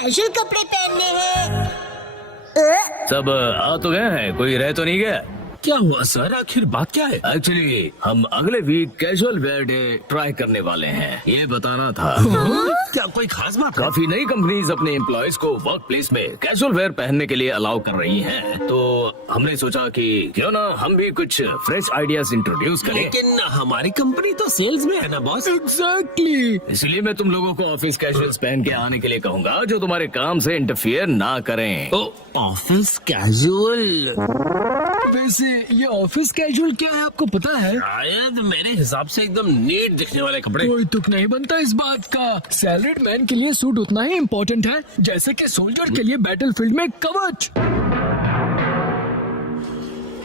Casual कपड़े पहनने हैं। सब आ तो गए हैं, कोई रह तो नहीं गया? क्या हुआ सर, आखिर बात क्या है? एक्चुअली हम अगले week casual wear day try करने वाले हैं, ये बताना था। क्या कोई खास बात है? काफी नई कंपनीज अपने एम्प्लॉयज को वर्क प्लेस में कैजुअल वेयर पहनने के लिए अलाउ कर रही हैं, तो हमने सोचा कि क्यों ना हम भी कुछ फ्रेश आइडियाज इंट्रोड्यूस करें। लेकिन हमारी कंपनी तो सेल्स में है ना बॉस। एग्जैक्टली, इसलिए मैं तुम लोगों को ऑफिस कैजुअल्स पहन के आने के लिए कहूंगा जो तुम्हारे काम से इंटरफियर ना करें। ओ, ऑफिस कैजुअल। वैसे ये ऑफिस कैजुअल क्या है आपको पता है? शायद मेरे हिसाब से एकदम नीट दिखने वाले कपड़े। कोई तुक नहीं बनता इस बात का। सैलरीड मैन के लिए सूट उतना ही इम्पोर्टेंट है जैसे कि सोल्जर के लिए बैटलफील्ड में कवच।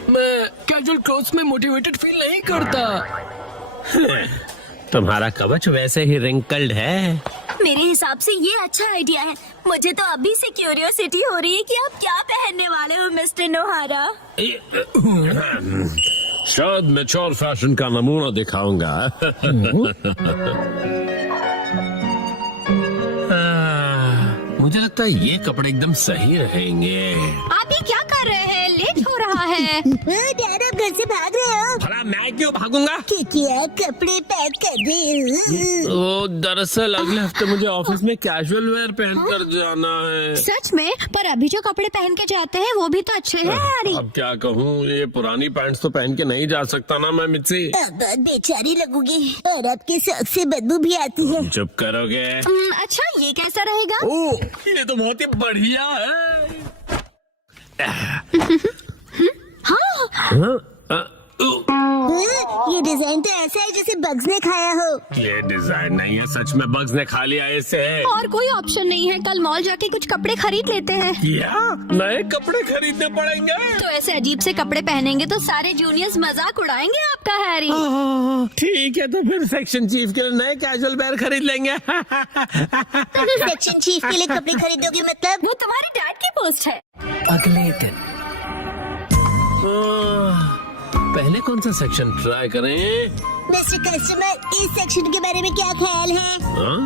मैं कैजुअल क्लोथ्स में मोटिवेटेड फील नहीं करता। तुम्हारा कवच वैसे ही रिंकल्ड है। मेरे हिसाब से ये अच्छा आइडिया है। मुझे तो अभी से क्यूरियोसिटी हो रही है कि आप क्या पहनने वाले हो मिस्टर नोहारा। शायद मैच्योर फैशन का नमूना दिखाऊंगा। मुझे लगता है ये कपड़े एकदम सही रहेंगे। आप ये क्या कर रहे हैं? लेट हो रहा है। डैड आप घर से भाग रहे हो? भला मैं क्यों भागूंगा? क्योंकि आप कपड़े पैक कर रहे हो। ओ, दरअसल अगले हफ्ते मुझे ऑफिस में कैजुअल वेयर पहनकर जाना है। सच में? पर अभी जो कपड़े पहन के जाते हैं वो भी तो अच्छे हैं यारी। अब क्या कहूँ, ये पुरानी पैंट्स तो पहन के नहीं जा सकता ना मैं मिर्ची। अब बहुत बेचारी लगूंगी और आपके शौक से बदबू भी आती है। चुप करोगे? अच्छा ये कैसा रहेगा? ओ, ये तो बहुत ही बढ़िया है। ये डिजाइन तो ऐसा है जैसे बग्स ने खाया हो। ये डिजाइन नहीं है, सच में बग्स ने खा लिया इसे। और कोई ऑप्शन नहीं है, कल मॉल जाके कुछ कपड़े खरीद लेते हैं। क्या नए कपड़े खरीदने पड़ेंगे? तो ऐसे अजीब से कपड़े पहनेंगे तो सारे जूनियर्स मजाक उड़ाएंगे आपका हैरी। ठीक है, तो फिर सेक्शन चीफ के लिए नए कैजुअल वेयर खरीद लेंगे। सेक्शन चीफ के लिए कपड़े खरीदोगे मतलब? वो तुम्हारी डैड की पोस्ट है। अगले दिन पहले कौन सा सेक्शन ट्राई करें? मिस्टर कस्टमर, इस सेक्शन के बारे में क्या ख्याल है? हाँ?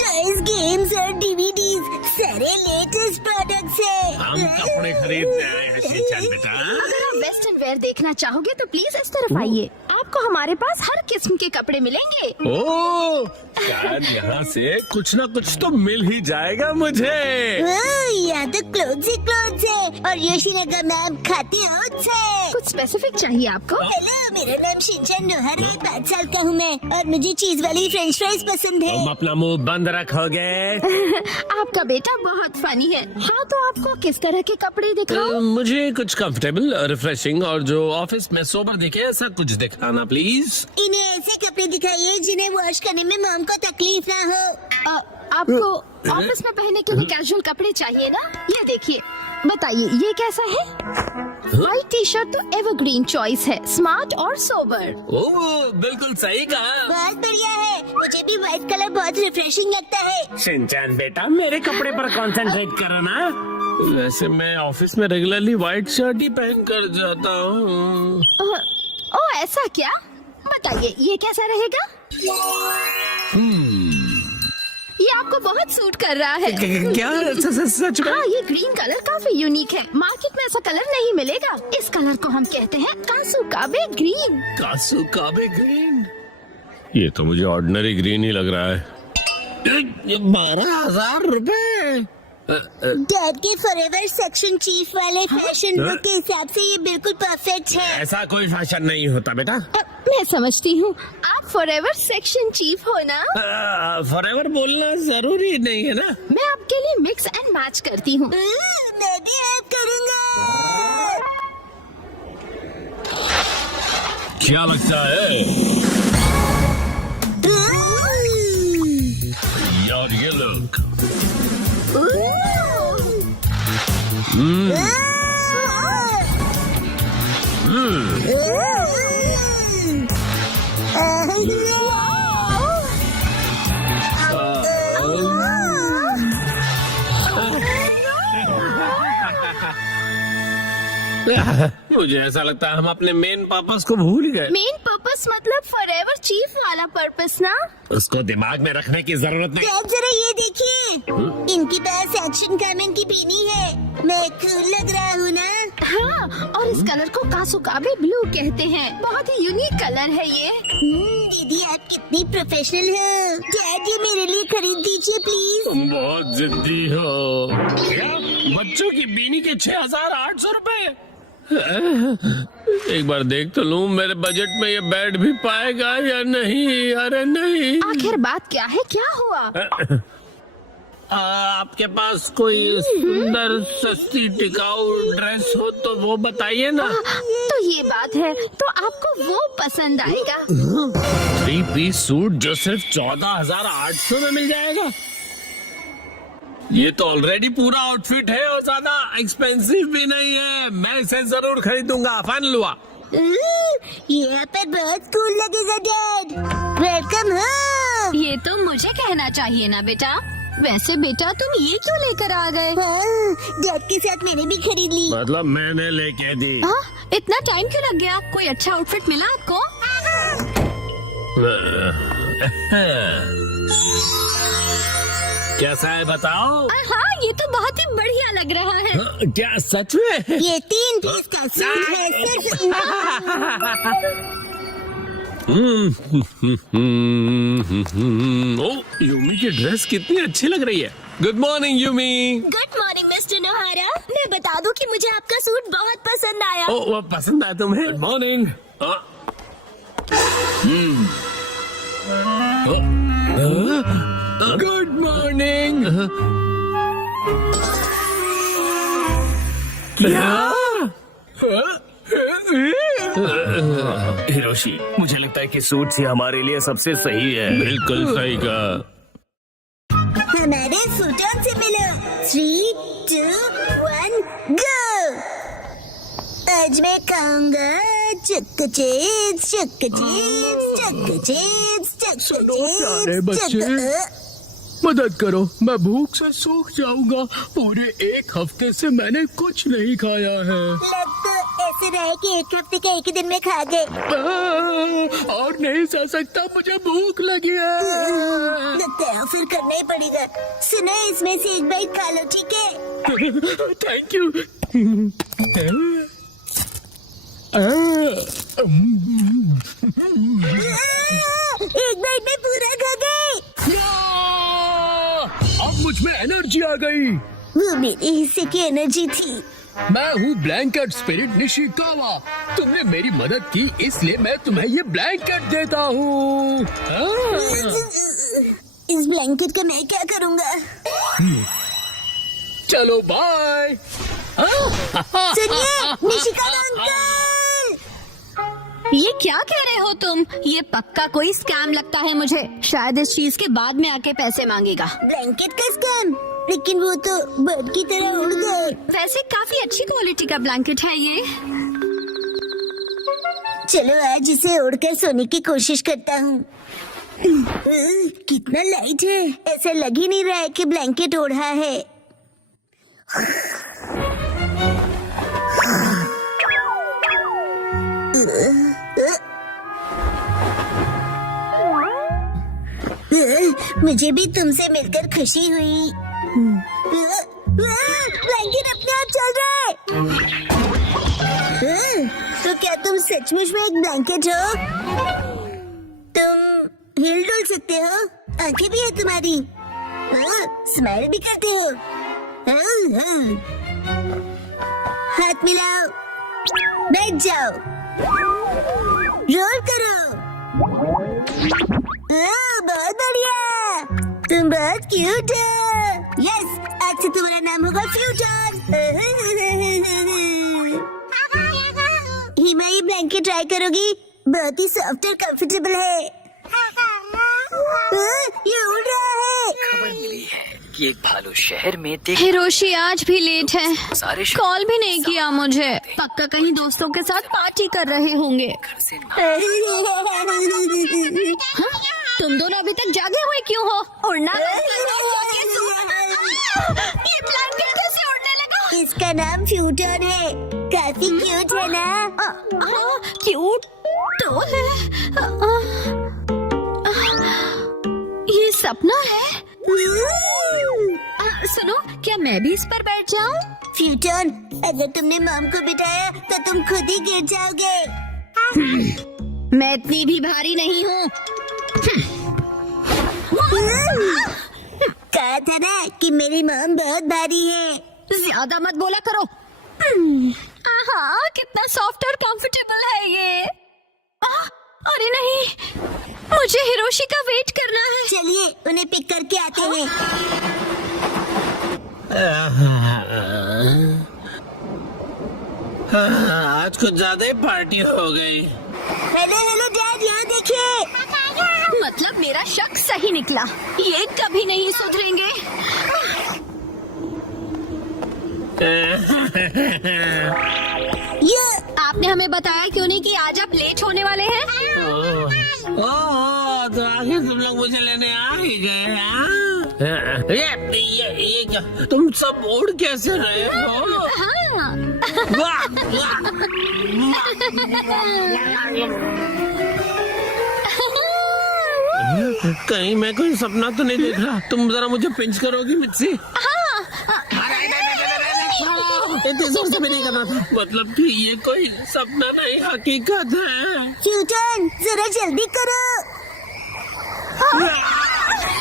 टॉयज, गेम्स और डीवीडीज, सारे लेटेस्ट प्रोडक्ट्स हैं। हम कपड़े खरीदने आए हैं शिनचैन बेटा। अगर आप वेस्टर्न वेयर देखना चाहोगे तो प्लीज इस तरफ आइए। आपको हमारे पास हर किस्म के कपड़े मिलेंगे। ओह, शायद यहाँ से कुछ ना कुछ तो मिल ही जाएगा मुझे। यहाँ तो क्लोथ्स ही क्लोथ्स है और योशिना का नाम खाते ओट्स है। कुछ स्पेसिफिक चाहिए आपको? हेलो, मेरा नाम शिनचैन नोहारा है, 5 साल का हूँ मैं और मुझे चीज वाली फ्रेंच फ्राइज पसंद है। तुम अपना मुंह बंद रखोगे? आपका बेटा बहुत फनी है। हाँ, तो आपको किस तरह के कपड़े दिखाऊं? मुझे कुछ कंफर्टेबल, रिफ्रेशिंग और जो ऑफिस में सोबर दिखे ऐसा कुछ दिखाना प्लीज। इन्हें ऐसे कपड़े दिखाइए जिन्हें वॉश करने में मॉम को तकलीफ ना हो। आपको ऑफिस में पहनने के लिए कैजुअल कपड़े चाहिए ना? ये देखिए, बताइए ये कैसा है? व्हाइट टी शर्ट तो एवरग्रीन चॉइस है, स्मार्ट और सोबर। ओह, बिल्कुल सही कहा। बहुत बढ़िया है, मुझे भी व्हाइट कलर बहुत रिफ्रेशिंग लगता है। शिनचैन बेटा, मेरे कपड़े पर कंसंट्रेट करो ना। वैसे मैं ऑफिस में रेगुलरली व्हाइट शर्ट ही पहन कर जाता हूँ। ओह, ऐसा क्या? बताइए ये कैसा रहेगा? ये आपको बहुत सूट कर रहा है। क्या सच में? हाँ, ये ग्रीन कलर काफी यूनिक है, मार्केट में ऐसा कलर नहीं मिलेगा। इस कलर को हम कहते हैं कासुकाबे ग्रीन। कासुकाबे ग्रीन? ये तो मुझे ऑर्डिनरी ग्रीन ही लग रहा है। 12,000 रुपए। डैड के फॉरएवर सेक्शन चीफ वाले फैशन लुक के हिसाब से ये बिल्कुल परफेक्ट है। ऐसा कोई फैशन नहीं होता बेटा। मैं समझती हूँ, आप फॉरएवर सेक्शन चीफ हो ना? फॉरएवर बोलना जरूरी नहीं है ना। मैं आपके लिए मिक्स एंड मैच करती हूँ। मैं भी हेल्प करूँगा। क्या लगता है यार ये लुक? मुझे ऐसा लगता है हम अपने मेन पर्पस को भूल गए। मेन पर्पस पर्पस मतलब फॉरएवर चीफ वाला पर्पस ना? उसको दिमाग में रखने की जरूरत नहीं। आप जरा ये देखिए, इनके पास एक्शन कामन की पीनी है। मैं कूल लग रहा हूँ ना? हाँ, और इस कलर को कासुकाबे ब्लू कहते हैं। बहुत ही यूनिक कलर है ये। दीदी आप कितनी प्रोफेशनल हो। डैड ये मेरे लिए खरीद दीजिए प्लीज। तुम बहुत जिद्दी हो। क्या? बच्चों की बीनी के 6,800 रुपए? एक बार देख तो लूं मेरे बजट में ये बैठ भी पाएगा या नहीं। अरे नहीं। आखिर बात क्या है, क्या हुआ? आपके पास कोई सुंदर सस्ती टिकाऊ ड्रेस हो तो वो बताइए ना। तो ये बात है, तो आपको वो पसंद आएगा। 3 पीस सूट जो सिर्फ 14,800 में मिल जाएगा। ये तो ऑलरेडी पूरा आउटफिट है और ज्यादा एक्सपेंसिव भी नहीं है। मैं इसे जरूर खरीदूंगा। फाइनल हुआ। यहाँ पर बहुत कूल लगेगा डैड। Welcome home. ये तो मुझे कहना चाहिए ना बेटा। वैसे बेटा तुम ये क्यों लेकर आ गए? डैड के साथ मैंने भी खरीद ली। मतलब मैंने लेके दी। हाँ, इतना टाइम क्यों लग गया? कोई अच्छा आउटफिट मिला आपको? कैसा है बताओ? हाँ, ये तो बहुत ही बढ़िया लग रहा है। क्या सच में? ये 3 पीस का सूट है सिर्फ। ओ, यूमी की ड्रेस कितनी अच्छी लग रही है। Good morning Yumi. Good morning mister नोहारा। मैं बता दूं कि मुझे आपका सूट बहुत पसंद आया। ओ, वो पसंद आया तुम्हें? Good morning. Good morning. Hiroshi, मुझे लगता है कि सूट ही हमारे लिए सबसे सही है। बिल्कुल सही कहा। हमारे सूटों से मिलो। 3, 2, 1 गो। आज मैं कहूँगा चक्का चिप्स, चक्का चिप्स, चक्का चिप्स, चक्का सुनो प्यारे चिप्स, बच्चे, मदद करो, मैं भूख से सूख जाऊंगा। पूरे 1 हफ्ते से मैंने कुछ नहीं खाया है। लग तो ऐसे रहे कि 1 हफ्ते के 1 ही दिन में खा गए। और नहीं सह सकता, मुझे भूख लगी है। लगता है फिर करना ही पड़ेगा। सुनो इसमें से एक बाइट खा लो, ठीक है? Thank you. एक बाइट में पूरा खा गए। अब मुझ में एनर्जी आ गई। वो मेरे हिस्से की एनर्जी थी। मैं हूँ ब्लैंकेट स्पिरिट निशिकावा। तुमने मेरी मदद की, इसलिए मैं तुम्हें ये ब्लैंकेट देता हूँ। इस ब्लैंकेट का मैं क्या करूँगा? चलो बाय। सुनिए निशिकावा अंकल। ये क्या कह रहे हो तुम? ये पक्का कोई स्कैम लगता है मुझे। शायद इस चीज के बाद में आके पैसे मांगेगा। ब्लैंकेट का स्कैम? लेकिन वो तो बर्ड की तरह उड़ गए। वैसे काफी अच्छी क्वालिटी का ब्लैंकेट है ये। चलो आज इसे ओढ़कर सोने की कोशिश करता हूँ। कितना लाइट है, ऐसा लग ही नहीं रहा है कि ब्लैंकेट ओढ़ा है। मुझे भी तुमसे मिलकर खुशी हुई। ब्लैंकेट अपने आप चल रहा है। तो क्या तुम सचमुच में एक ब्लैंकेट हो? तुम हिल डुल सकते हो, आंखें भी है तुम्हारी, स्माइल भी करते हो। हाथ मिलाओ, बैठ जाओ, रोल करो। बहुत बढ़िया, तुम बहुत क्यूट हो। यस, आज से तुम्हारा नाम होगा फ्यूचर। हिमा, ये ब्लैंकेट ट्राई करोगी? बहुत ही सॉफ्ट और कंफर्टेबल है। ये उड़ रहा है। खबर मिली है कि एक भालू शहर में हिरोशी आज भी लेट है। सारे कॉल भी नहीं किया मुझे। पक्का कहीं दोस्तों के साथ पार्टी कर रहे होंगे। घर से हाँ? तुम दोनों अभी तक जागे हुए क्यों हो? उड़ना ये ब्लैंकेट कैसे उड़ने लगा? इसका नाम फ्यूटन है। काफी क्यूट है ना? हाँ, क्यूट। तो है ये सपना है। सुनो, क्या मैं भी इस पर बैठ जाऊं? फ्यूटन, अगर तुमने मॉम को बिठाया तो तुम खुद ही गिर जाओगे। मैं इतनी भी भारी नहीं हूँ। कहा था ना कि मेरी मॉम बहुत भारी है। ज्यादा मत बोला करो। हाँ, कितना सॉफ्ट और कंफर्टेबल है ये। अरे नहीं, मुझे हिरोशी का वेट करना है। चलिए उन्हें पिक करके आते हैं। आज कुछ ज्यादा ही पार्टी हो गई। हेलो हेलो डैड, यहाँ देखिए। मतलब मेरा शक सही निकला, ये कभी नहीं सुधरेंगे। ये आपने हमें बताया क्यों नहीं कि आज आप लेट होने वाले हैं? ओह, तो आखिर तुम लोग मुझे लेने आ ही गए। हाँ? ये क्या, तुम सब उड़ कैसे रहे हो? हाँ। वाह, वाह। कहीं मैं कोई सपना तो नहीं देख रहा? तुम जरा मुझे पिंच करोगी मिर्ची? इतनी जोर से भी नहीं करना था। मतलब कि ये कोई सपना नहीं, हकीकत है। फ्यूटन, जरा जल्दी करो।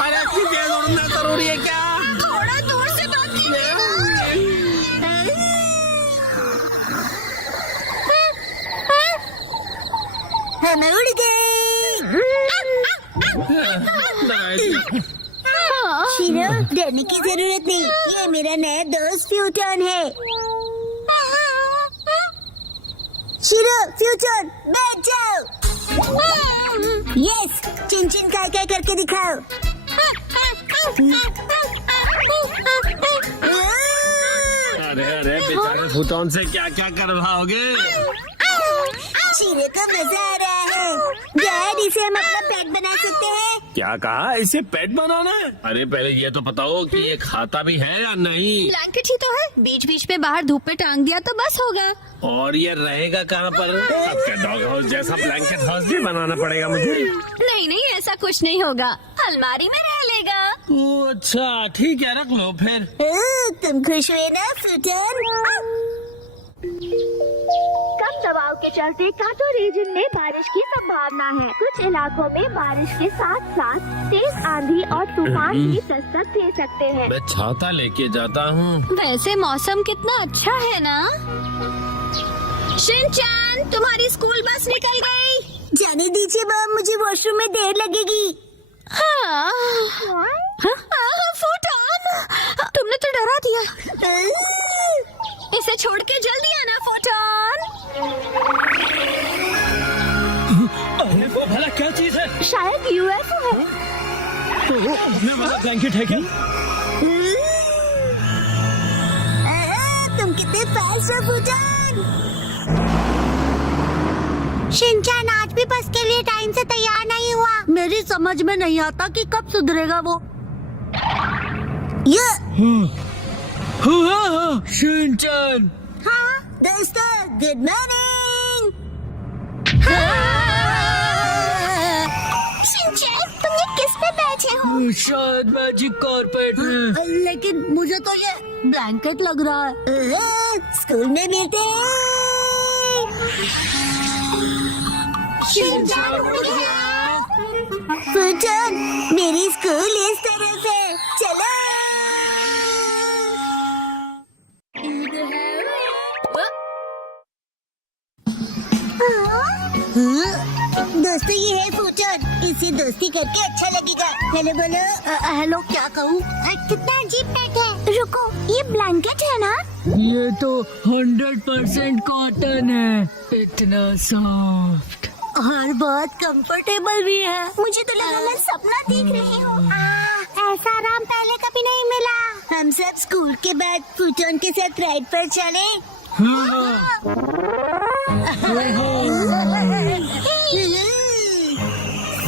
अरे इतनी तेज उड़ना जरूरी है क्या? थोड़ा दूर से बात कीजिए। हम उड़ गए। शीरो, डरने की जरूरत नहीं, ये मेरा नया दोस्त फ्यूटन है। शीरो, फ्यूटन, बैठ जाओ। यस, चिन चिन काय काय करके दिखाओ। अरे अरे बेचारे फूटोन से क्या क्या करवाओगे? शीरो को मजा आ रहा है। डैड, इसे हम अपना पेट बना सकते हैं। क्या कहा? इसे पेट बनाना है? अरे पहले ये तो बताओ कि ये खाता भी है या नहीं? ब्लैंकेट ही तो है, बीच बीच में बाहर धूप में टांग दिया तो बस होगा। और ये रहेगा कहाँ पर? सबके डॉग हाउस जैसा ब्लैंकेट हाउस भी बनाना पड़ेगा मुझे। नहीं नहीं, ऐसा कुछ नहीं होगा, अलमारी में रह लेगा। ओह, अच्छा ठीक है, रख लो फिर। तुम खुश हुए ना फ्यूटन? कम दबाव के चलते कांटो रीजन में बारिश की संभावना है। कुछ इलाकों में बारिश के साथ साथ तेज आंधी और तूफान भी दस्तक दे सकते हैं। मैं छाता लेके जाता हूँ। वैसे मौसम कितना अच्छा है ना। शिनचैन, तुम्हारी स्कूल बस निकल गई। जाने दीजिए मॉम, मुझे वॉशरूम में देर लगेगी। हाँ। फूटन, तुमने तो डरा दिया। इसे छोड़ के जल्दी आना फूटन। अरे वो भला क्या चीज है? शायद यूएफओ है। अपने वाला ब्लैंकेट है क्या? तुम कितने फास्ट हो फूटन। शिनचैन आज भी बस के लिए टाइम से तैयार नहीं हुआ। मेरी समझ में नहीं आता कि कब सुधरेगा वो। ये शिनचैन, हाँ दोस्तों, गुड मॉर्निंग। शिनचैन, तुम ये किस पे बैठे हो? शायद मैजिक कारपेट में। लेकिन मुझे तो ये ब्लैंकेट लग रहा है। स्कूल में मिलते हैं। फूटन, मेरी स्कूल इस तरफ है, चलो। दोस्तों, ये है फूटन, इससे दोस्ती करके अच्छा लगेगा। हेलो बोलो। हेलो, क्या कहूँ? कितना अजीब पेट है। रुको, ये ब्लैंकेट है ना? ये तो 100% कॉटन है, इतना सॉफ्ट और बहुत कंफर्टेबल भी है। मुझे तो लगा मैं सपना देख रही हूँ। ऐसा आराम पहले कभी नहीं मिला। हम सब स्कूल के बाद फूटन के साथ राइड पर चले।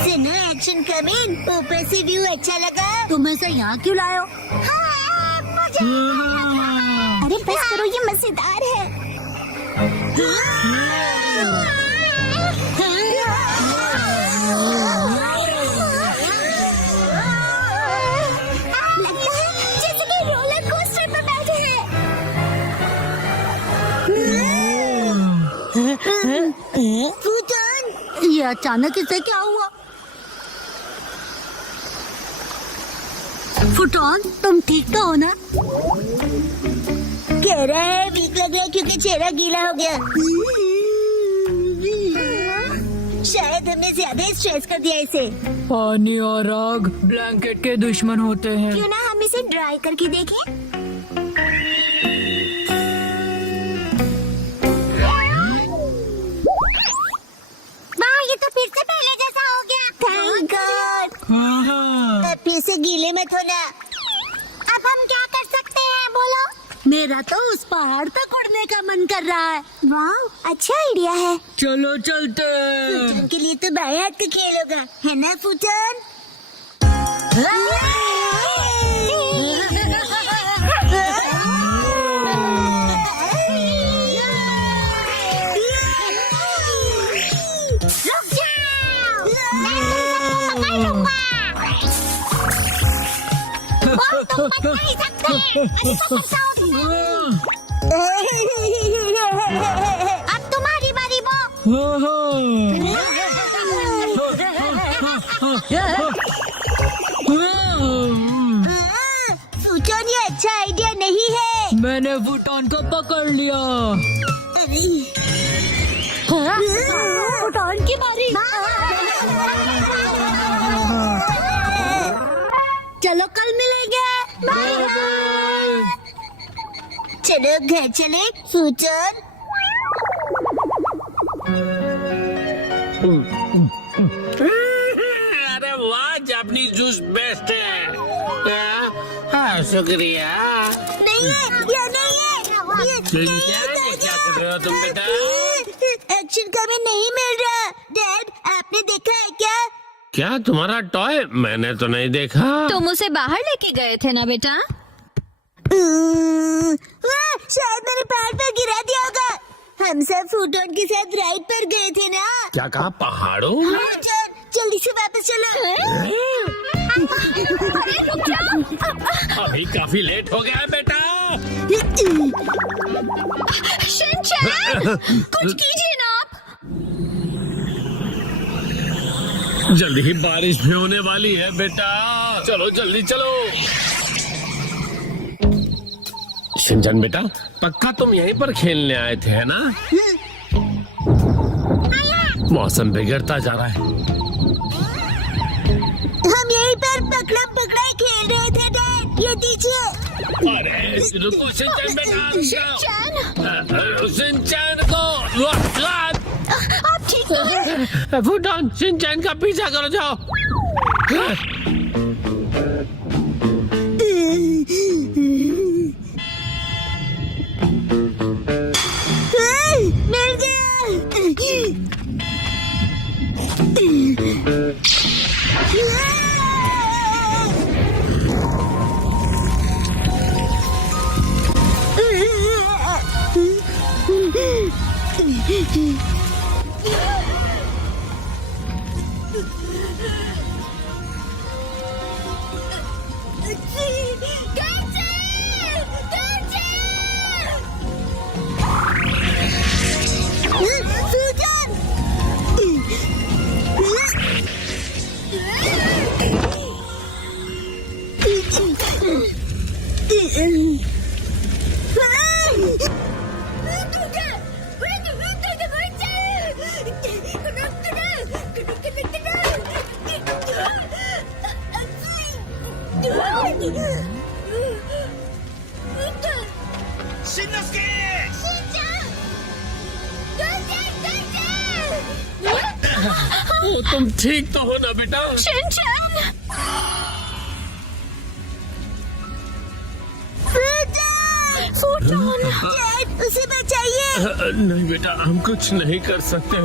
सुनो, एक्शन कमिंग। ऊपर से व्यू अच्छा लगा। तुम ऐसा यहाँ क्यों लाए हो? अरे बस करो, ये मजेदार है। अचानक इसे क्या हुआ? फुटॉन, तुम ठीक तो हो ना? कह रहा है वीक लग रहा है क्योंकि चेहरा गीला हो गया। शायद हमने ज्यादा स्ट्रेस कर दिया इसे। पानी और आग ब्लैंकेट के दुश्मन होते हैं। क्यों ना हम इसे ड्राई करके देखें? वाह, ये तो फिर से पहले जैसा हो गया। Thank God. अब फिर से गीले मत होना। अब हम क्या कर सकते हैं, बोलो? मेरा तो उस पहाड़ तक उड़ने का मन कर रहा है। वाह, अच्छा आइडिया है। चलो चलते हैं। फूटन के लिए तो बाएं हाथ का खेल होगा, है ना फूटन? रुक जाओ, मैं तुम सबको पकड़ लूंगा। और तुम बच नहीं सकते। अभी तो फंसाओ तुम्हें। अब तुम्हारी बारी, फूटन, ये अच्छा आइडिया नहीं है। मैंने फुटॉन को पकड़ लिया। फुटॉन की बारी। चलो कल मिलेंगे। चलो घर चले फूटन। अरे वाह, जापानीज जूस बेस्ट है। हाँ, शुक्रिया। नहीं है, ये नहीं है। क्या कर रहे हो तुम बेटा? एक्शन का भी नहीं मिल रहा। डैड, आपने देखा है क्या? क्या तुम्हारा टॉय? मैंने तो नहीं देखा। तुम उसे बाहर लेके गए थे ना बेटा? शायद मैंने पहाड़ पर गिरा दिया होगा। हम सब फूटन के साथ राइड पर गए थे ना। क्या कहा, पहाड़ों? फूटन, जल्दी से वापस चलो। अरे रुक जाओ। अभी काफी लेट हो गया है बेटा। शिनचैन, कुछ कीजिए ना आप। जल्दी ही बारिश भी होने वाली है बेटा। चलो जल्दी चलो। शिनचैन बेटा, पक्का तुम यहीं पर खेलने आए थे, है ना? मौसम बिगड़ता जा रहा है। हम यहीं पर पकड़म पकड़ाई खेल रहे थे डैड। ये दीजिए। अरे रुको शिनचैन बेटा, शिनचैन, शिनचैन को आप ठीक तो हैं? फुटॉन, शिनचैन का पीछा करो, जाओ। मिल गया। तुम ठीक तो हो ना बेटा? शिनचैन, फूटन, डैड, उसे बचाइए। नहीं बेटा, हम कुछ नहीं कर सकते।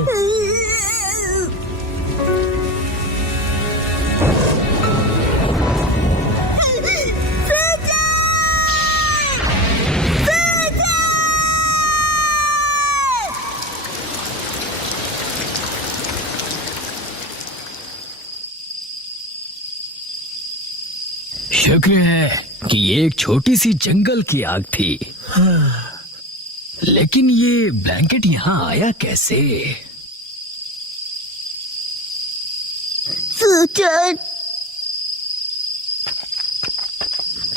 शुक्र है कि ये एक छोटी सी जंगल की आग थी। लेकिन ये ब्लैंकेट यहाँ आया कैसे? फूटन,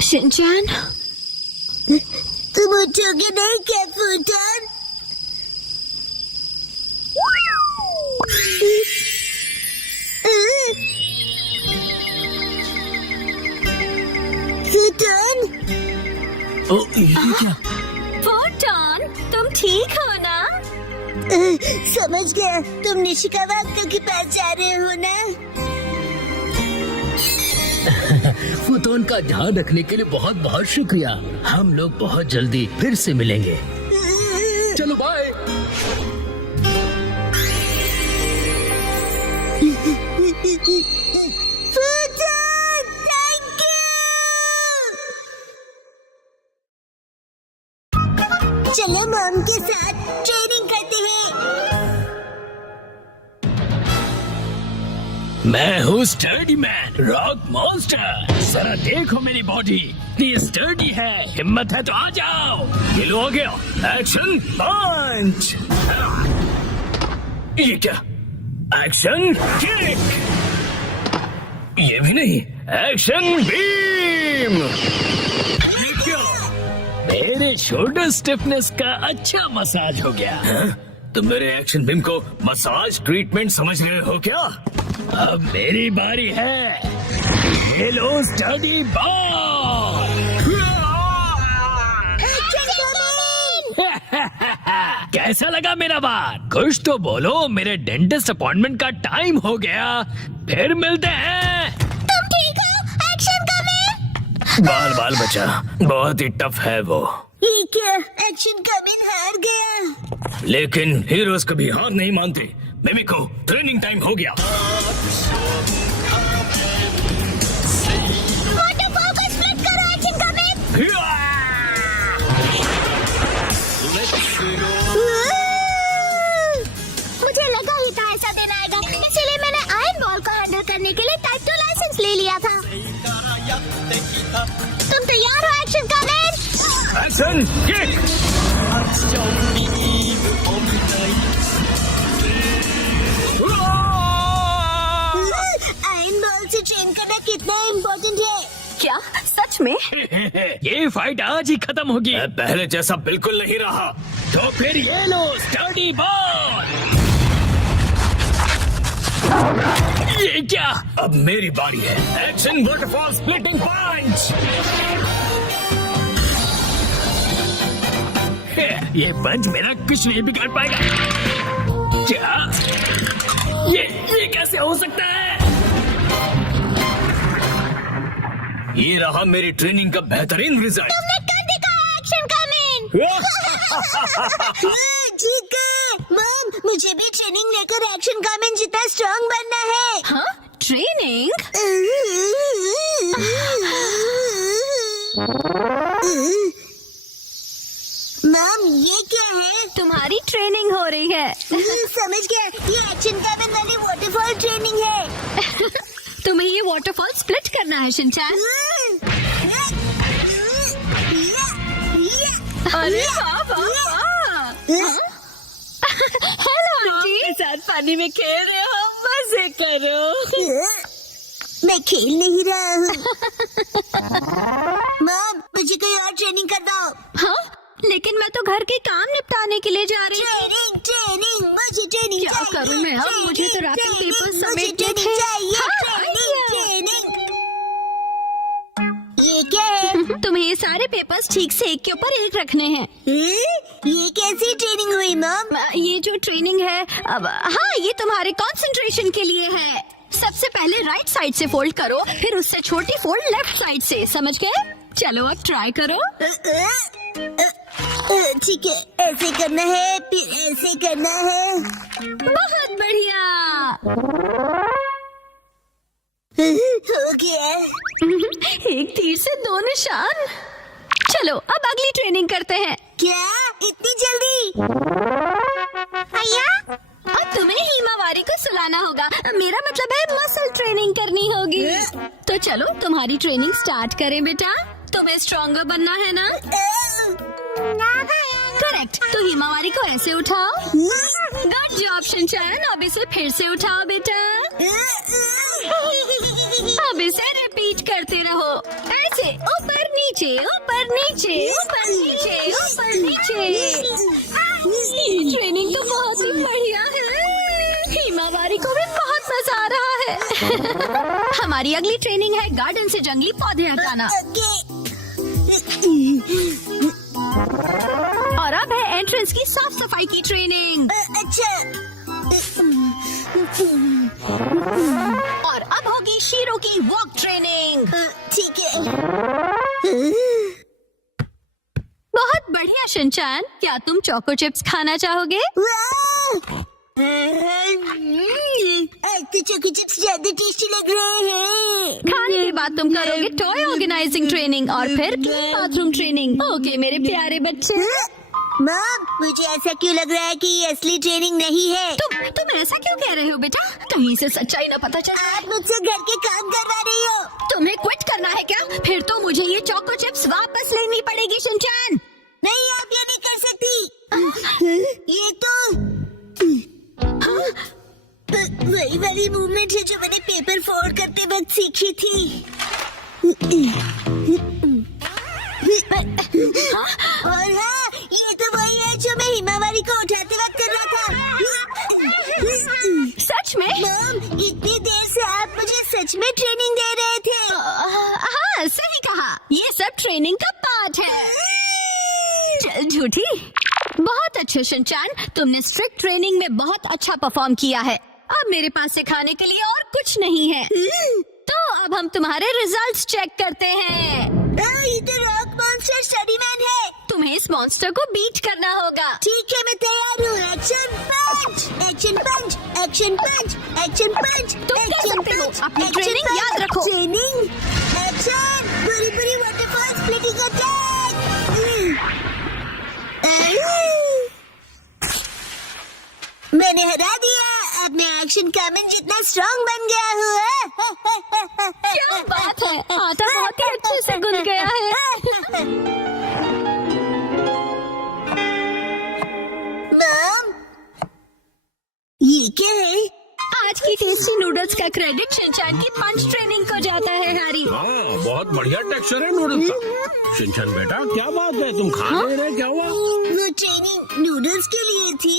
शिनचैन, तुम उठोगे नहीं क्या फूटन? फूटन, ओ, ये क्या? फूटन, तुम ठीक हो ना? समझ गया, तुम निशिकावा अंकल के पास जा रहे हो ना? फुतोन का ध्यान रखने के लिए बहुत बहुत शुक्रिया। हम लोग बहुत जल्दी फिर से मिलेंगे। चलो बाय। फूटन, थैंक यू। चलो मॉम के साथ ट्रेनिंग करते हैं। मैं हूँ स्टर्डी मैन, रॉक मॉन्स्टर। जरा देखो मेरी बॉडी, ये स्टर्डी है। हिम्मत है तो आ जाओ। ये लो, हो गया। एक्शन पंच। ये क्या? Action kick. ये भी नहीं। Action beam. ये क्या? मेरे शोल्डर स्टिफनेस का अच्छा मसाज हो गया। तुम मेरे एक्शन बीम को मसाज ट्रीटमेंट समझ रहे हो क्या? अब मेरी बारी है। ये लो स्टडी बॉल। कैसा लगा मेरा बात? कुछ तो बोलो। मेरे डेंटिस्ट अपॉइंटमेंट का टाइम हो गया। फिर मिलते हैं। तुम ठीक हो? Action coming. बाल बाल बचा, बहुत ही टफ है वो। ये क्या? एक्शन कमिंग हार गया। लेकिन हीरोज कभी हार नहीं मानते। मिमिको, ट्रेनिंग टाइम हो गया। वाटरफॉल को स्प्लिट करो, एक्शन कमिंग। मुझे लगा ही था ऐसा दिन आएगा, इसीलिए मैंने आयरन बॉल को हैंडल करने के लिए टाइप 2 लाइसेंस ले लिया था। तुम तैयार हो action coming? Action kick. Iron ball से ट्रेन करना कितना इम्पोर्टेंट है? क्या सच में? ये फाइट आज ही खत्म होगी। पहले जैसा बिल्कुल नहीं रहा। तो फिर ये लो स्टडी बॉल। ये क्या? अब मेरी बारी है। एक्शन वाटरफॉल स्प्लिटिंग पंच। ये पंच मेरा कुछ नहीं बिगाड़ पाएगा। क्या? ये कैसे हो सकता है? ये रहा मेरी ट्रेनिंग का बेहतरीन रिजल्ट। तुमने कर दिखाया एक्शन कमिंग। ठीक है मॉम, मुझे भी ट्रेनिंग लेकर एक्शन कमिंग जितना स्ट्रांग बनना है। हाँ? ट्रेनिंग? मॉम ये क्या है? तुम्हारी ट्रेनिंग हो रही है। समझ गया, ये एक्शन कमिंग वाली वाटरफॉल ट्रेनिंग है। तुम्हें ये वाटरफॉल स्प्लिट करना है शिनचैन। अरे वाह वाह वाह। हेलो आंटी, के साथ पानी में खेल रहे हो, मजे करो। मैं खेल नहीं रहा हूँ। मॉम मुझे कोई और ट्रेनिंग कर दो। हाँ? लेकिन मैं तो घर के काम निपटाने के लिए जा रही हूँ। ट्रेनिंग ट्रेनिंग, मुझे ट्रेनिंग क्या चाहिए। करूँ मैं अब? मुझे तो रैपिंग पेपर समेटने मुझे थे। चाहिए। हाँ, ट्रेनिंग। ये क्या है? तुम्हें ये सारे पेपर्स ठीक से एक के ऊपर एक रखने हैं। ये कैसी ट्रेनिंग हुई मॉम? ये जो ट्रेनिंग है अब, हाँ ये तुम्हारे कंसंट्रेशन के लिए है। सबसे पहले राइट साइड से फोल्ड करो, फिर उससे छोटी फोल्ड लेफ्ट साइड से, समझ गए? चलो अब ट्राई करो। ठीक है, ऐसे करना है, फिर ऐसे करना है। बहुत बढ़िया। हो गया। एक तीर से दो निशान। चलो अब अगली ट्रेनिंग करते हैं। क्या इतनी जल्दी? भैया अब तुम्हें हिमावारी को सुलाना होगा। मेरा मतलब है मसल ट्रेनिंग करनी होगी। तो चलो तुम्हारी ट्रेनिंग स्टार्ट करें बेटा। तुम्हें स्ट्रॉन्गर बनना है ना? करेक्ट। तो हिमावारी को ऐसे उठाओ। Good job Shinchan. अब इसे फिर से उठाओ बेटा। अब इसे रिपीट करते रहो, ऐसे ऊपर नीचे ऊपर नीचे ऊपर नीचे ऊपर नीचे। ये ट्रेनिंग तो बहुत ही बढ़िया है। हिमावारी को भी बहुत मजा आ रहा है। हमारी अगली ट्रेनिंग है गार्डन से जंगली पौधे हटाना। और अब है एंट्रेंस की साफ सफाई की ट्रेनिंग। अच्छा। और अब होगी शीरो की वॉक ट्रेनिंग। ठीक है। बहुत बढ़िया शिनचैन, क्या तुम चोको चिप्स खाना चाहोगे? आज तो चोको चिप्स ज्यादा टेस्टी लग रहे हैं। खाने के बाद तुम करोगे टॉय ऑर्गेनाइजिंग ट्रेनिंग और फिर बाथरूम ट्रेनिंग। ओके मेरे प्यारे बच्चे। मॉम, मुझे ऐसा क्यों लग रहा है कि ये असली ट्रेनिंग नहीं है? तुम ऐसा क्यों कह रहे हो बेटा? कहीं से सच्चाई ना पता चले। आप मुझसे घर के काम करवा रही हो। तुम्हें क्विट करना है क्या? फिर तो मुझे ये चोको चिप्स वापस लेनी पड़ेगी शिनचैन। नहीं, आप ये नहीं कर सकती। ये तो वही वाली मूवमेंट है जो मैंने पेपर फोल्ड करते वक्त सीखी थी। और हाँ, ये तो वही है जो मैं हिमावारी को उठाते वक्त कर रहा था। सच में? मॉम, इतनी देर से आप मुझे सच में ट्रेनिंग दे रहे थे। हाँ सही कहा, ये सब ट्रेनिंग का पार्ट है। चल झूठी। बहुत अच्छे शिनचैन, तुमने स्ट्रिक्ट ट्रेनिंग में बहुत अच्छा परफॉर्म किया है। अब मेरे पास सिखाने के लिए और कुछ नहीं है। तो अब हम तुम्हारे रिजल्ट्स चेक करते हैं। ये तो रॉक मॉन्स्टर स्टडी मैन है। तुम्हें इस मॉन्स्टर को बीट करना होगा। ठीक है, मैं तैयार हूँ। एक्शन पंच, एक्शन पंच, एक्शन पंच, एक्शन पंच। तुम कर सकते हो। अपनी ट्रेनिंग याद रखो। ट्रेनिंग एक्शन, बड़ी बड़ी वाटरफॉल स्प्लिटिंग अटैक। मैंने हरा दिया। अब मैं एक्शन कामन जितना स्ट्रांग बन गया हूँ। क्या बात है, आटा बहुत ही अच्छे से गुल गया है। मॉम, ये क्या है? आज की टेस्टी नूडल्स का क्रेडिट शिनचैन की पंच ट्रेनिंग को जाता है हैरी। हाँ, बहुत बढ़िया टेक्सचर है नूडल्स का। शिनचैन बेटा, क्या बात है, तुम खा नहीं रहे? क्या हुआ? वो ट्रेनिंग नूडल्स के लिए थी।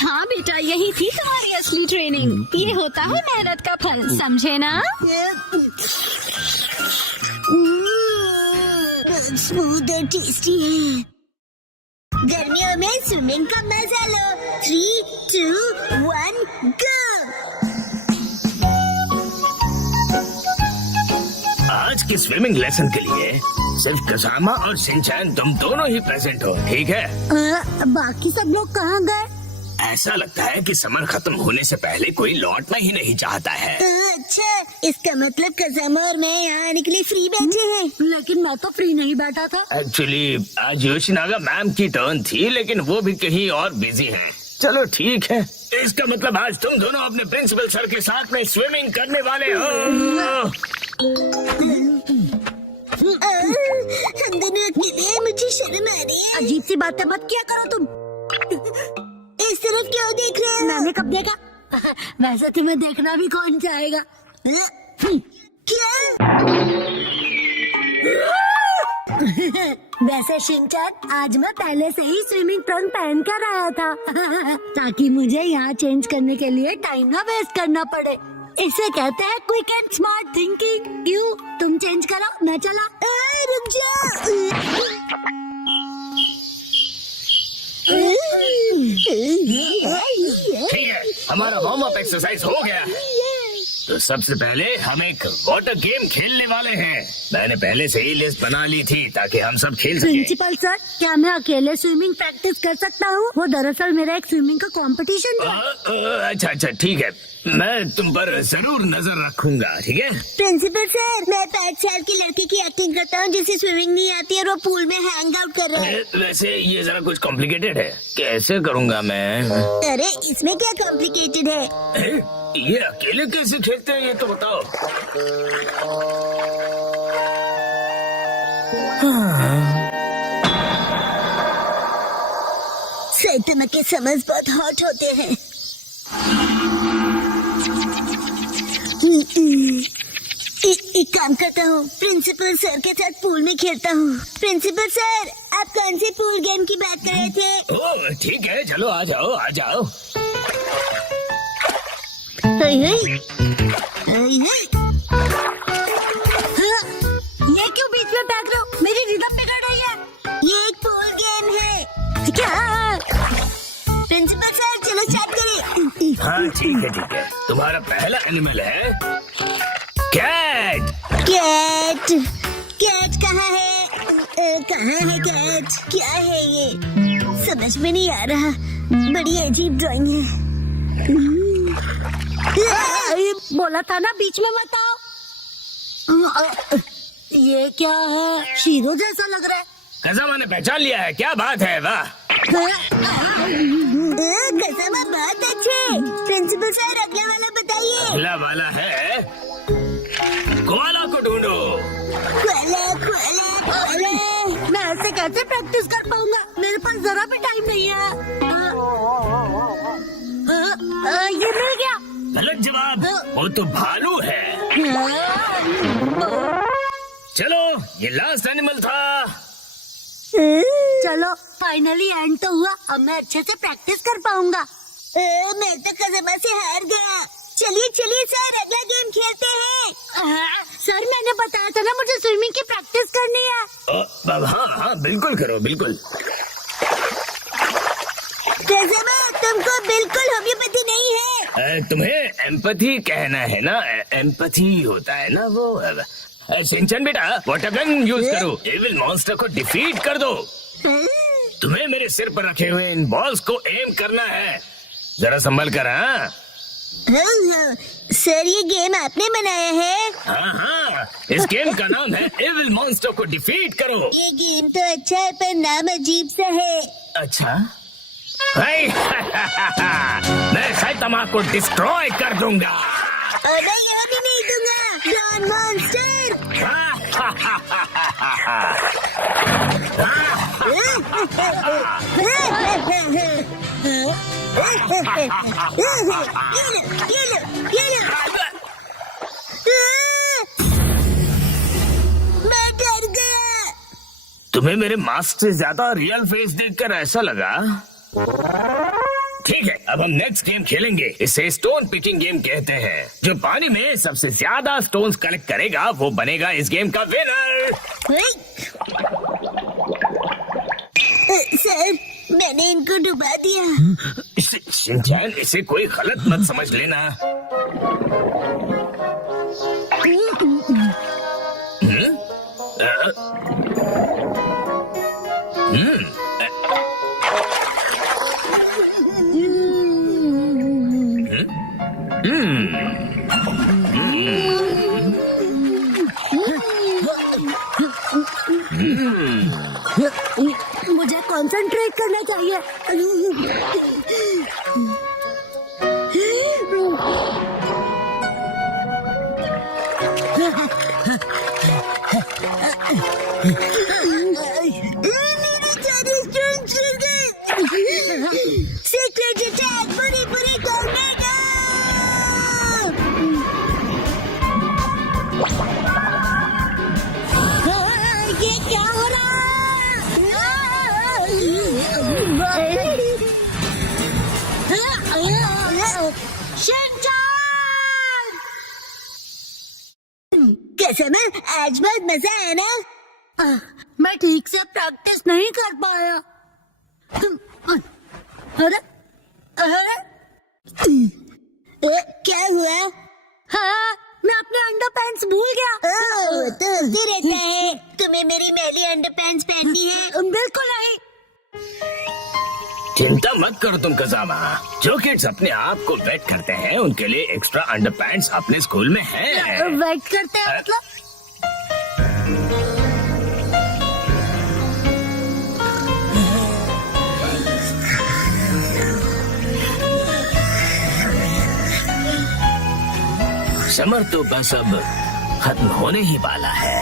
हाँ बेटा, यही थी तुम्हारी असली ट्रेनिंग। ये होता है मेहनत का फल, समझे ना? स्मूथ और टेस्टी है। गर्मियों में स्विमिंग का मजा लो। 3, 2, 1 गो। आज की स्विमिंग लेसन के लिए सिर्फ कसामा और शिनचैन तुम दोनों ही प्रेजेंट हो, ठीक है? बाकी सब लोग कहाँ गए? ऐसा लगता है कि समर खत्म होने से पहले कोई लौटना ही नहीं चाहता है। अच्छा, इसका मतलब कसामा और मैं यहाँ आने के लिए फ्री बैठे हैं। लेकिन मैं तो फ्री नहीं बैठा था। एक्चुअली आज योशिनागा मैम की टर्न थी, लेकिन वो भी कहीं और बिजी हैं। चलो ठीक है, इसका मतलब आज तुम दोनों अपने प्रिंसिपल सर के साथ में स्विमिंग करने वाले हो। हम दोनों अकेले हैं, मुझे शर्म आ रही है। अजीब सी बातें मत किया करो तुम। इस तरफ क्यों देख रहे हो? मैंने कब देखा? वैसे तुम्हें देखना भी कौन चाहेगा? क्या? वैसे शिनचैन, आज मैं पहले से ही स्विमिंग ट्रंक पहन कर आया था ताकि मुझे यहाँ चेंज करने के लिए टाइम ना वेस्ट करना पड़े। इसे कहते हैं क्विक एंड स्मार्ट थिंकिंग। क्यों? तुम चेंज करो, मैं चला। रुक जा। ठीक है, हमारा वार्म अप एक्सरसाइज हो गया। तो सबसे पहले हम एक वाटर गेम खेलने वाले हैं। मैंने पहले से ही लिस्ट बना ली थी ताकि हम सब खेल सकें। प्रिंसिपल सर, क्या मैं अकेले स्विमिंग प्रैक्टिस कर सकता हूँ? वो दरअसल मेरा एक स्विमिंग का कंपटीशन है। अच्छा अच्छा ठीक है, मैं तुम पर जरूर नजर रखूंगा, ठीक है? प्रिंसिपल सर, मैं 5 साल की लड़के की एक्टिंग करता हूँ जिसे स्विमिंग नहीं आती और वो पूल में हैंग आउट कर रहा है। वैसे ये जरा कुछ कॉम्प्लिकेटेड है, कैसे करूँगा मैं? अरे इसमें क्या कॉम्प्लिकेटेड है? ये अकेले कैसे खेलते हैं ये तो बताओ। सैतमा के समझ बहुत हॉट होते हैं। एक काम करता हूँ, प्रिंसिपल सर के साथ पूल में खेलता हूँ। प्रिंसिपल सर, आप कौन से पूल गेम की बात कर रहे थे? ओह ठीक है, चलो आ जाओ आ जाओ। हाँ, ये क्यों बीच में फेंक रहे हो? मेरी रिदम बिगड़ रही है। ये एक पूल गेम है। क्या? प्रिंसिपल सर, चलो स्टार्ट करें। हाँ ठीक है। तुम्हारा पहला एनिमल है कैट। कैट। कैट कहाँ है? कहाँ है कैट? क्या है ये? समझ में नहीं आ रहा। बड़ी अजीब ड्राइंग है। बोला था ना बीच में मत आओ। ये क्या है? शीरो जैसा लग रहा है। कज़ामा ने पहचान लिया है, क्या बात है, वाह। कज़ामा बहुत अच्छे। प्रिंसिपल सर, अगला वाला बताइए। अगला वाला है कोआला को ढूंढो। कोआला। मैं ऐसे कैसे प्रैक्टिस कर पाऊंगा? मेरे पास जरा भी टाइम नहीं है। ये मिल गया। गलत जवाब, वो तो भालू है। चलो, ये लास्ट एनिमल था। चलो, फाइनली एंड तो हुआ। अब मैं अच्छे से प्रैक्टिस कर पाऊंगा। मैं तो कज़ामा से हार गया। चलिए सर, अगला गेम खेलते हैं। सर, मैंने बताया था ना मुझे स्विमिंग की प्रैक्टिस करनी है। हाँ बिल्कुल करो, बिल्कुल। कज़ामा, तुमको बिल्कुल होम्योपैथी नहीं है। तुम्हें एम्पैथी कहना है ना? एम्पैथी होता है ना वो। सिंचन बेटा, वाटर गन यूज करो, एविल मॉन्स्टर को डिफीट कर दो। तुम्हें मेरे सिर पर रखे हुए इन बॉल्स को एम करना है। जरा संभल कर। हाँ सर, ये गेम आपने बनाया है? हाँ, इस गेम का नाम है एविल मॉन्स्टर को डिफीट करो। ये गेम तो अच्छा है, पर नाम अजीब सा है। अच्छा मैं साइतामा को डिस्ट्रॉय कर दूंगा। और मैं ये भी नहीं दूंगा। Don monster. ये लो। मैं डर गया। तुम्हें मेरे मास्क से ज्यादा रियल फेस देखकर ऐसा लगा? ठीक है, अब हम नेक्स्ट गेम खेलेंगे। इसे स्टोन पिकिंग गेम कहते हैं। जो पानी में सबसे ज्यादा स्टोन्स कलेक्ट करेगा वो बनेगा इस गेम का विनर। सर, मैंने इनको डुबा दिया। शिनचैन, इसे कोई गलत मत समझ लेना। मुझे कंसंट्रेट करना चाहिए। सीक्रेट अटैक, बुरी टोर्नेडो। ये क्या हो रहा है? शिनचैन! कैसे में आज बहुत मजा आया ना? मैं ठीक से प्रैक्टिस नहीं कर पाया। अरे क्या हुआ? हाँ, मैं अपने अंडरपैंट्स भूल गया। तो होते रहता है। तुम्हें मेरी मैली अंडरपैंट्स पहननी है? बिल्कुल नहीं। चिंता मत करो तुम कज़ामा। जो किड्स अपने आप को वेट करते हैं उनके लिए एक्स्ट्रा अंडरपैंट्स अपने स्कूल में है। वेट करते हैं मतलब? समर तो बस अब खत्म होने ही वाला है।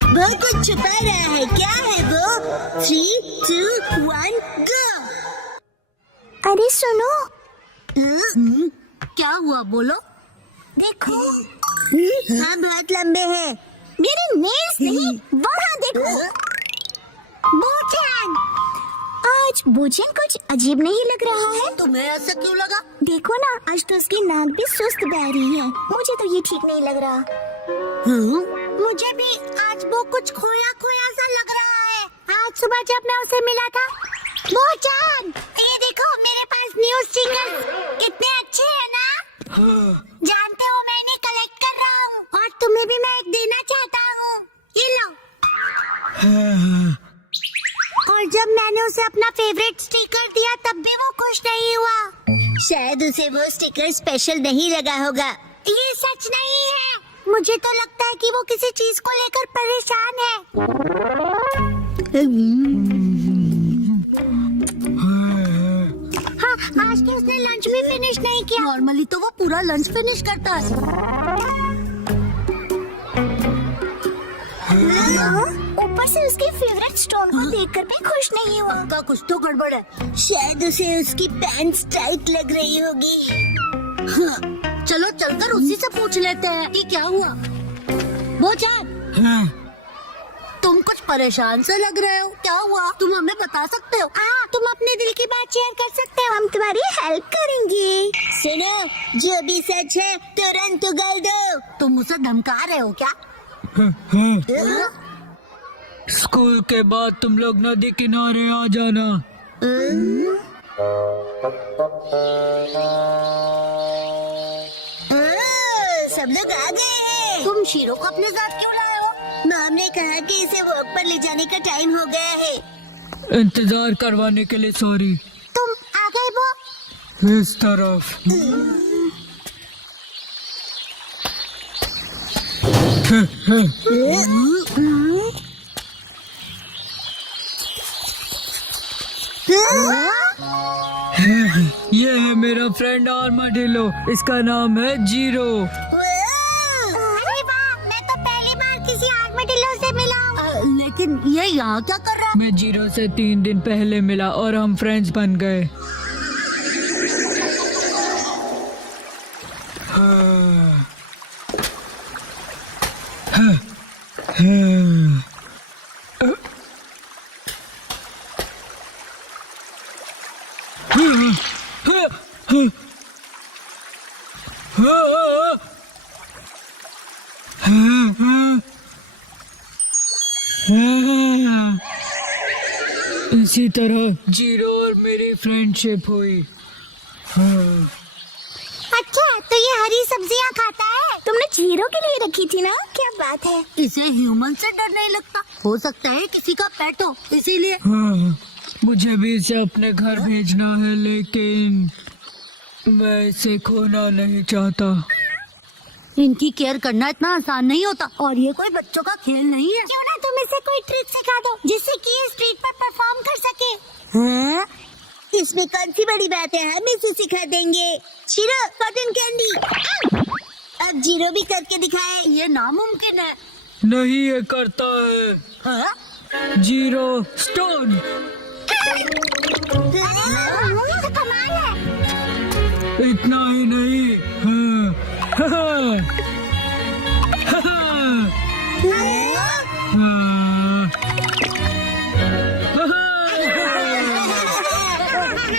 वो कुछ छुपा रहा है। क्या है वो? 3, 2, 1, गो। अरे सुनो। क्या हुआ बोलो? देखो। हाँ बहुत लंबे हैं। मेरे नेल्स नहीं, वहाँ देखो। बोचन, आज बोचन कुछ अजीब नहीं लग रहा है। तुम्हें ऐसा क्यों लगा? देखो ना, आज तो उसकी नाक भी सुस्त बह रही है। मुझे तो ये ठीक नहीं लग रहा। मुझे भी आज वो कुछ खोया खोया सा लग रहा है। आज सुबह जब मैं उसे मिला था। बोचन, ये देखो मेरे पास न्यूज़ स्टिकर्स कितने अच्छे हैं ना? जानते हो मैं इन्हें कलेक्ट कर रहा हूँ और तुम्हें भी मैं एक देना चाहता हूँ। ये लो। और जब मैंने उसे अपना फेवरेट स्टिकर दिया तब भी वो खुश नहीं हुआ। शायद उसे वो स्टिकर स्पेशल नहीं लगा होगा। ये सच नहीं है। मुझे तो लगता है कि वो किसी चीज को लेकर परेशान है। हाँ, आज तो उसने लंच भी फिनिश नहीं किया। नॉर्मली तो वो पूरा लंच फिनिश करता है। ऊपर से उसके फेवरेट स्टोन को देखकर भी खुश नहीं हुआ। उनका कुछ तो गड़बड़ है। शायद उसे उसकी पैंट्स टाइट लग रही होगी। हाँ, चलो चलकर उसी से पूछ लेते हैं कि क्या हुआ। बोचन, तुम कुछ परेशान से लग रहे हो। क्या हुआ? तुम हमें बता सकते हो? हाँ, तुम अपने दिल की बात शेयर कर सकते हो। हम तुम्हारी हेल्प करेंगे। सुनो, जो भी सच है तुरंत उगल दो। तुम उसे धमका रहे हो क्या? स्कूल के बाद तुम लोग नदी किनारे आ जाना। सब लोग आ गए हैं। तुम शीरो को अपने साथ क्यों लाए हो? मॉम ने कहा कि इसे वॉक पर ले जाने का टाइम हो गया है। इंतजार करवाने के लिए सॉरी। तुम आ गए वो? इस तरफ। ये है मेरा फ्रेंड आर्माडिलो। इसका नाम है जीरो। अरे वाह, मैं तो पहली बार किसी आर्माडिलो से मिला हूँ। लेकिन ये यहाँ क्या कर रहा है? मैं जीरो से 3 दिन पहले मिला और हम फ्रेंड्स बन गए। इसी तरह जीरो और मेरी फ्रेंडशिप हुई। अच्छा, तो ये हरी सब्जियाँ खाता है? तुमने जीरो के लिए रखी थी ना? क्या बात है। इसे ह्यूमन से डर नहीं लगता। हो सकता है किसी का पेट हो, इसीलिए। हाँ, मुझे भी इसे अपने घर भेजना है, लेकिन मैं इसे खोना नहीं चाहता। इनकी केयर करना इतना आसान नहीं होता और ये कोई बच्चों का खेल नहीं है। क्यों ना तुम इसे कोई ट्रिक सिखा दो जिससे कि ये स्ट्रीट पर परफॉर्म कर सके। हाँ? इसमें कौन सी बड़ी बात है, हम इसे सिखा देंगे। Shero, cotton candy. अब जीरो भी करके दिखाए। ये नामुमकिन है। नहीं, ये करता है। हाँ? Zero stone. कमाल है। इतना ही नहीं। हाँ, हाँ,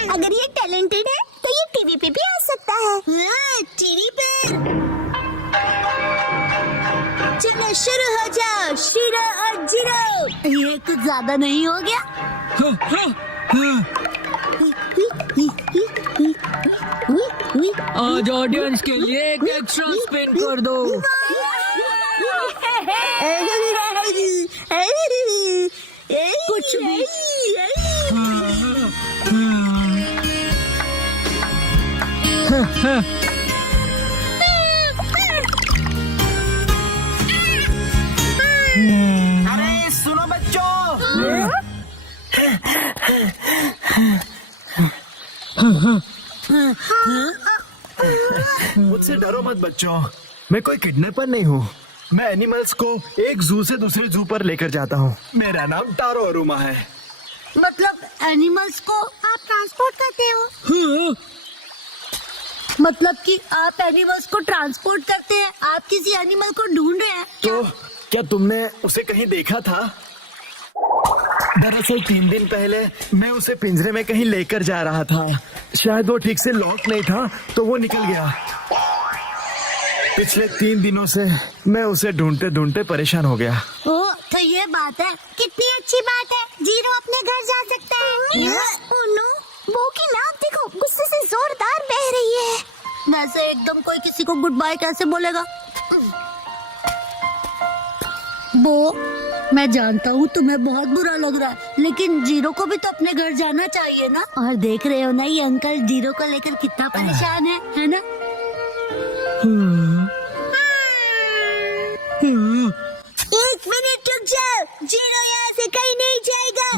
अगर ये टैलेंटेड है तो ये टीवी पे भी आ सकता है। टीवी पे। चलो शुरू हो जाओ, शीरो और जीरो। ये कुछ ज्यादा नहीं हो गया? हाँ, हाँ, हाँ। आज ऑडियंस के लिए एक एक्स्ट्रा स्पिन कर दो। कुछ भी। अरे सुनो बच्चों, मुझसे डरो मत बच्चों। मैं कोई किडनैपर नहीं हूँ। मैं एनिमल्स को एक जू से दूसरे जू पर लेकर जाता हूँ। मेरा नाम टारो अरुमा है। मतलब एनिमल्स को आप ट्रांसपोर्ट करते हो? हाँ, मतलब कि आप एनिमल्स को ट्रांसपोर्ट करते हैं? आप किसी एनिमल को ढूंढ रहे हैं? तो क्या तुमने उसे कहीं देखा था? दरअसल 3 दिन पहले मैं उसे पिंजरे में कहीं लेकर जा रहा था। शायद वो ठीक से लॉक नहीं था तो वो निकल गया। पिछले 3 दिनों से मैं उसे ढूंढते ढूंढते परेशान हो गया। ओ, तो ये बात है। कितनी अच्छी बात है, जीरो अपने घर जा सकता है। ओह नो, वो की नाक देखो, गुस्से से जोरदार बह रही है। वैसे एकदम कोई किसी को गुड बाय कैसे बोलेगा? वो मैं जानता हूँ तुम्हें बहुत बुरा लग रहा है, लेकिन जीरो को भी तो अपने घर जाना चाहिए ना। और देख रहे हो ना ये अंकल जीरो को लेकर कितना परेशान है ना? एक मिनट रुक जाओ, जीरो यहाँ से कहीं नहीं जाएगा।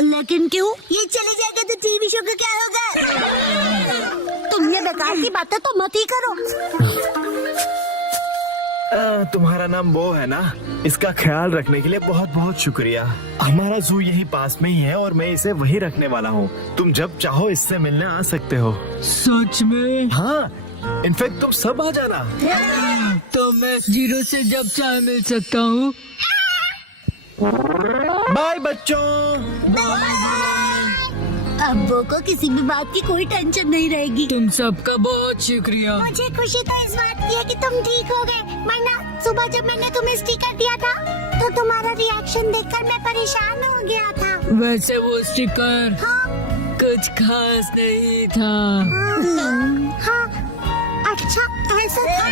लेकिन क्यों? ये चले जाएगा तो टीवी शो का क्या होगा? तुम ये बेकार की बातें तो मत ही करो। तुम्हारा नाम वो है ना? इसका ख्याल रखने के लिए बहुत बहुत शुक्रिया। हमारा जू यही पास में ही है और मैं इसे वही रखने वाला हूँ। तुम जब चाहो इससे मिलने आ सकते हो। सच में? हाँ, इनफैक्ट तुम सब आ जाना। तो मैं जीरो से जब चाहे मिल सकता हूँ। बाय बच्चों। अब्बू को किसी भी बात की कोई टेंशन नहीं रहेगी। तुम सबका बहुत शुक्रिया। मुझे खुशी तो इस बात की है कि तुम ठीक हो गए, वरना सुबह जब मैंने तुम्हें स्टिकर दिया था तो तुम्हारा रिएक्शन देखकर मैं परेशान हो गया था। वैसे वो स्टिकर कुछ खास नहीं था। हाँ, अच्छा ऐसा था।